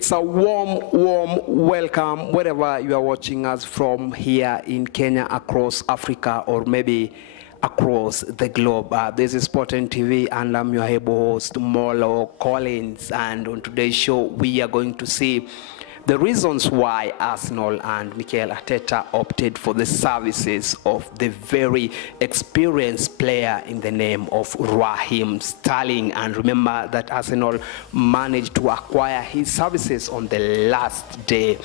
It's a warm welcome wherever you are watching us from here in Kenya, across Africa, or maybe across the globe. This is Sporting TV, and I'm your able host, Molo Collins. And on today's show, we are going to see the reasons why Arsenal and Mikel Arteta opted for the services of the very experienced player in the name of Rahim. And remember that Arsenal managed to acquire his services on the last day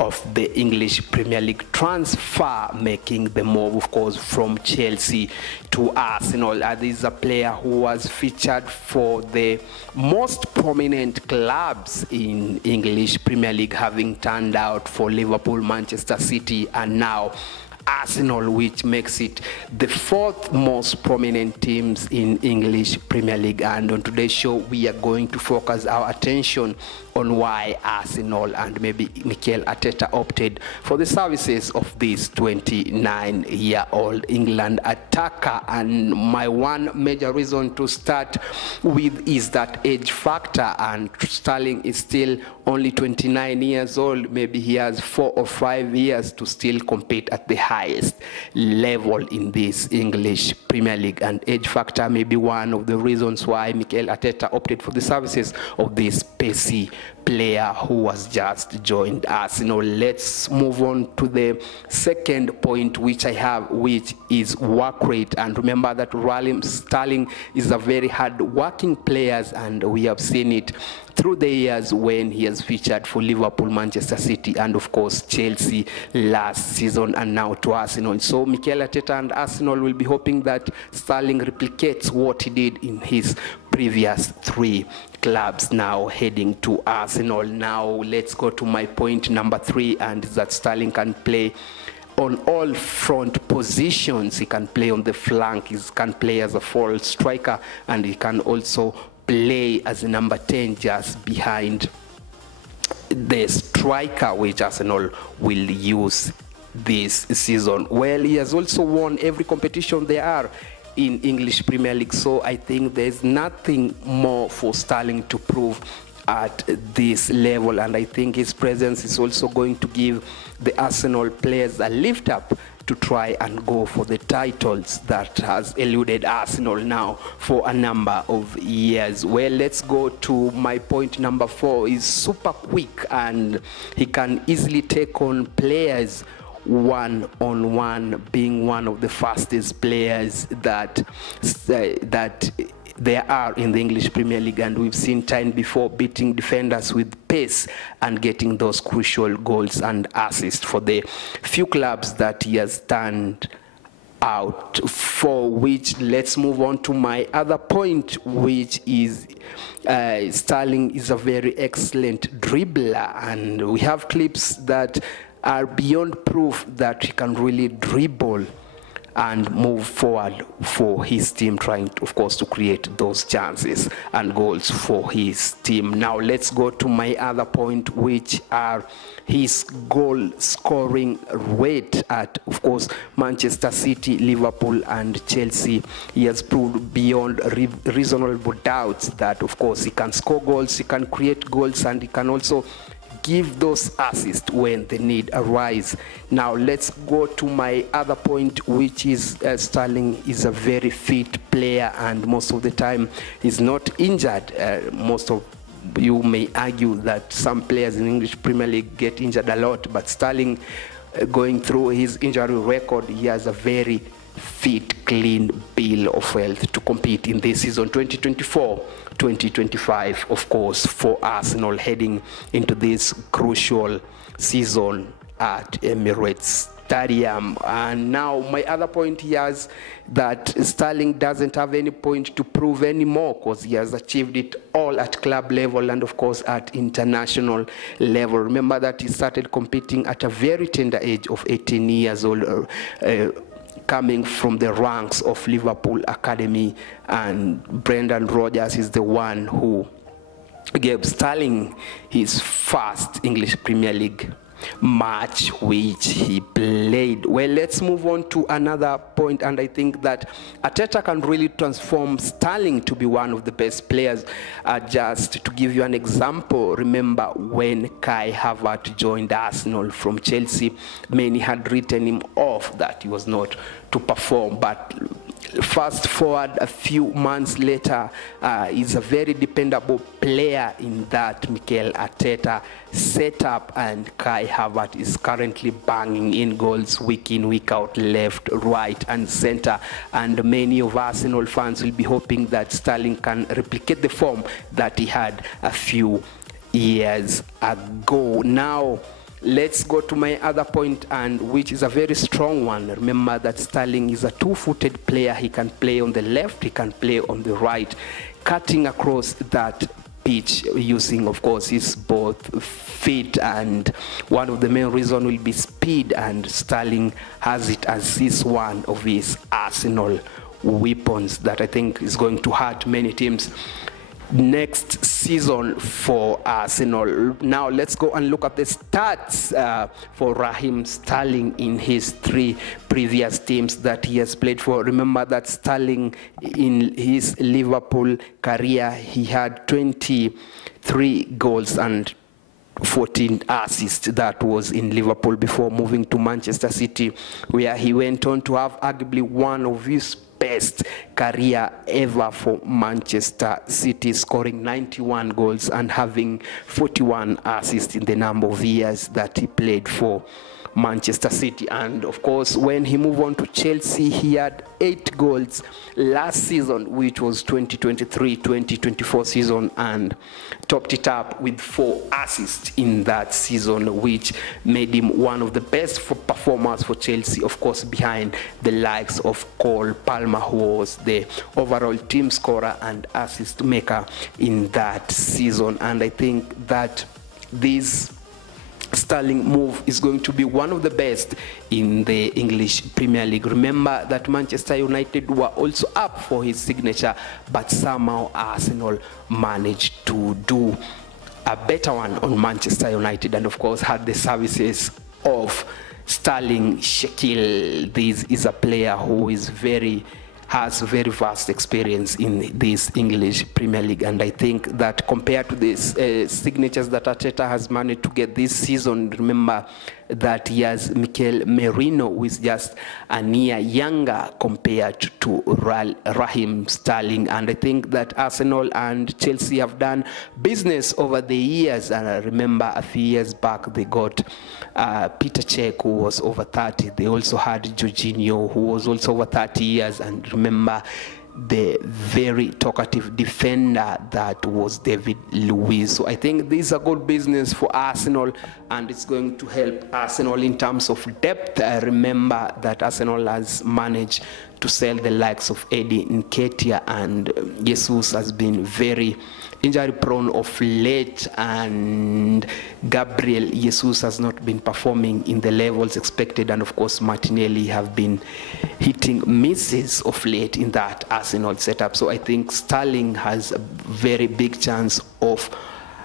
of the English Premier League transfer, making the move, of course, from Chelsea to Arsenal. This is a player who was featured for the most prominent clubs in English Premier League, having turned out for Liverpool, Manchester City, and now Arsenal, which makes it the fourth most prominent teams in English Premier League. And on today's show, we are going to focus our attention on why Arsenal and maybe Mikel Arteta opted for the services of this 29-year-old England attacker. And my one major reason to start with is that age factor, and Sterling is still only 29 years old. Maybe he has 4 or 5 years to still compete at the highest level in this English Premier League, and age factor may be one of the reasons why Mikel Arteta opted for the services of this pacey player who was just joined Arsenal. Let's move on to the second point which I have, which is work rate. And remember that Rahim Sterling is a very hard-working player, and we have seen it through the years when he has featured for Liverpool, Manchester City, and of course Chelsea last season, and now to Arsenal. So Mikel Arteta and Arsenal will be hoping that Sterling replicates what he did in his previous 3 clubs, now heading to Arsenal. Now let's go to my point number 3, and that Sterling can play on all front positions. He can play on the flank, he can play as a false striker, and he can also play as a number 10 just behind the striker, which Arsenal will use this season. Well, he has also won every competition there are in English Premier League, so I think there's nothing more for Sterling to prove at this level, and I think his presence is also going to give the Arsenal players a lift up to try and go for the titles that has eluded Arsenal now for a number of years. Well, let's go to my point number 4. He's super quick, and he can easily take on players one-on-one, being one of the fastest players that there are in the English Premier League, and we've seen time before beating defenders with pace and getting those crucial goals and assists for the few clubs that he has turned out for. Which, let's move on to my other point, which is Sterling is a very excellent dribbler, and we have clips that are beyond proof that he can really dribble and move forward for his team, trying, of course, to create those chances and goals for his team. Now let's go to my other point, which are his goal scoring rate at, of course, Manchester City, Liverpool, and Chelsea. He has proved beyond reasonable doubts that, of course, he can score goals, he can create goals, and he can also give those assists when the need arise. Now let's go to my other point, which is Sterling is a very fit player, and most of the time he's not injured. Most of you may argue that some players in English Premier League get injured a lot, but Sterling, going through his injury record, he has a very fit, clean bill of health to compete in this season 2024-2025, of course, for Arsenal, heading into this crucial season at Emirates Stadium. And now my other point here is that Sterling doesn't have any point to prove anymore, because he has achieved it all at club level and, of course, at international level. Remember that he started competing at a very tender age of 18 years old, coming from the ranks of Liverpool Academy, and Brendan Rodgers is the one who gave Sterling his first English Premier League match which he played. Well, let's move on to another point, and I think that Arteta can really transform Sterling to be one of the best players. Just to give you an example, remember when Kai Havertz joined Arsenal from Chelsea, many had written him off that he was not to perform, but fast forward a few months later, he's a very dependable player in that Mikel Arteta setup, and Kai Havertz is currently banging in goals week in, week out, left, right, and center. And many of Arsenal fans will be hoping that Sterling can replicate the form that he had a few years ago. Now, let's go to my other point, and which is a very strong one. Remember that Sterling is a two-footed player. He can play on the left, he can play on the right, cutting across that pitch using, of course, his both feet, and one of the main reasons will be speed, and Sterling has it as his one of his Arsenal weapons that I think is going to hurt many teams next season for Arsenal. Now let's go and look at the stats for Rahim Sterling in his 3 previous teams that he has played for. Remember that Sterling in his Liverpool career, he had 23 goals and 14 assists. That was in Liverpool before moving to Manchester City, where he went on to have arguably one of his best career ever for Manchester City, scoring 91 goals and having 41 assists in the number of years that he played for Manchester City. And of course, when he moved on to Chelsea, he had 8 goals last season, which was 2023-2024 season, and topped it up with 4 assists in that season, which made him one of the best performers for Chelsea, of course, behind the likes of Cole Palmer, who was the overall team scorer and assist maker in that season. And I think that this Sterling move is going to be one of the best in the English Premier League. Remember that Manchester United were also up for his signature, but somehow Arsenal managed to do a better one on Manchester United, and of course had the services of Sterling Shakil. This is a player who is has very vast experience in this English Premier League, and I think that compared to these signatures that Arteta has managed to get this season, remember that he has Mikel Merino, who is just a year younger compared to Rahim Sterling. And I think that Arsenal and Chelsea have done business over the years. And I remember a few years back they got Peter Cech, who was over 30. They also had Jorginho, who was also over 30 years. And remember the very talkative defender that was David Luiz. So I think this is a good business for Arsenal, and it's going to help Arsenal in terms of depth. I remember that Arsenal has managed to sell the likes of Eddie Nketiah, and Jesus has been very injury prone of late, and Gabriel Jesus has not been performing in the levels expected, and of course Martinelli have been hitting misses of late in that Arsenal setup. So I think Sterling has a very big chance of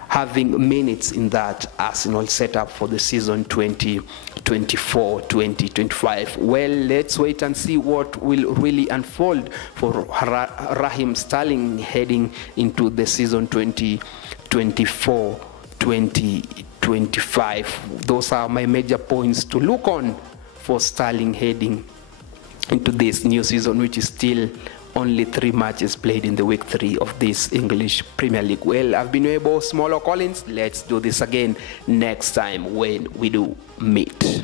having minutes in that Arsenal setup for the season 2024-2025. Well, let's wait and see what will really unfold for Rahim Sterling heading into the season 2024-2025. Those are my major points to look on for Sterling heading into this new season, which is still only 3 matches played in the week 3 of this English Premier League. Well, I've been able, Smaller Collins. Let's do this again next time when we do meet.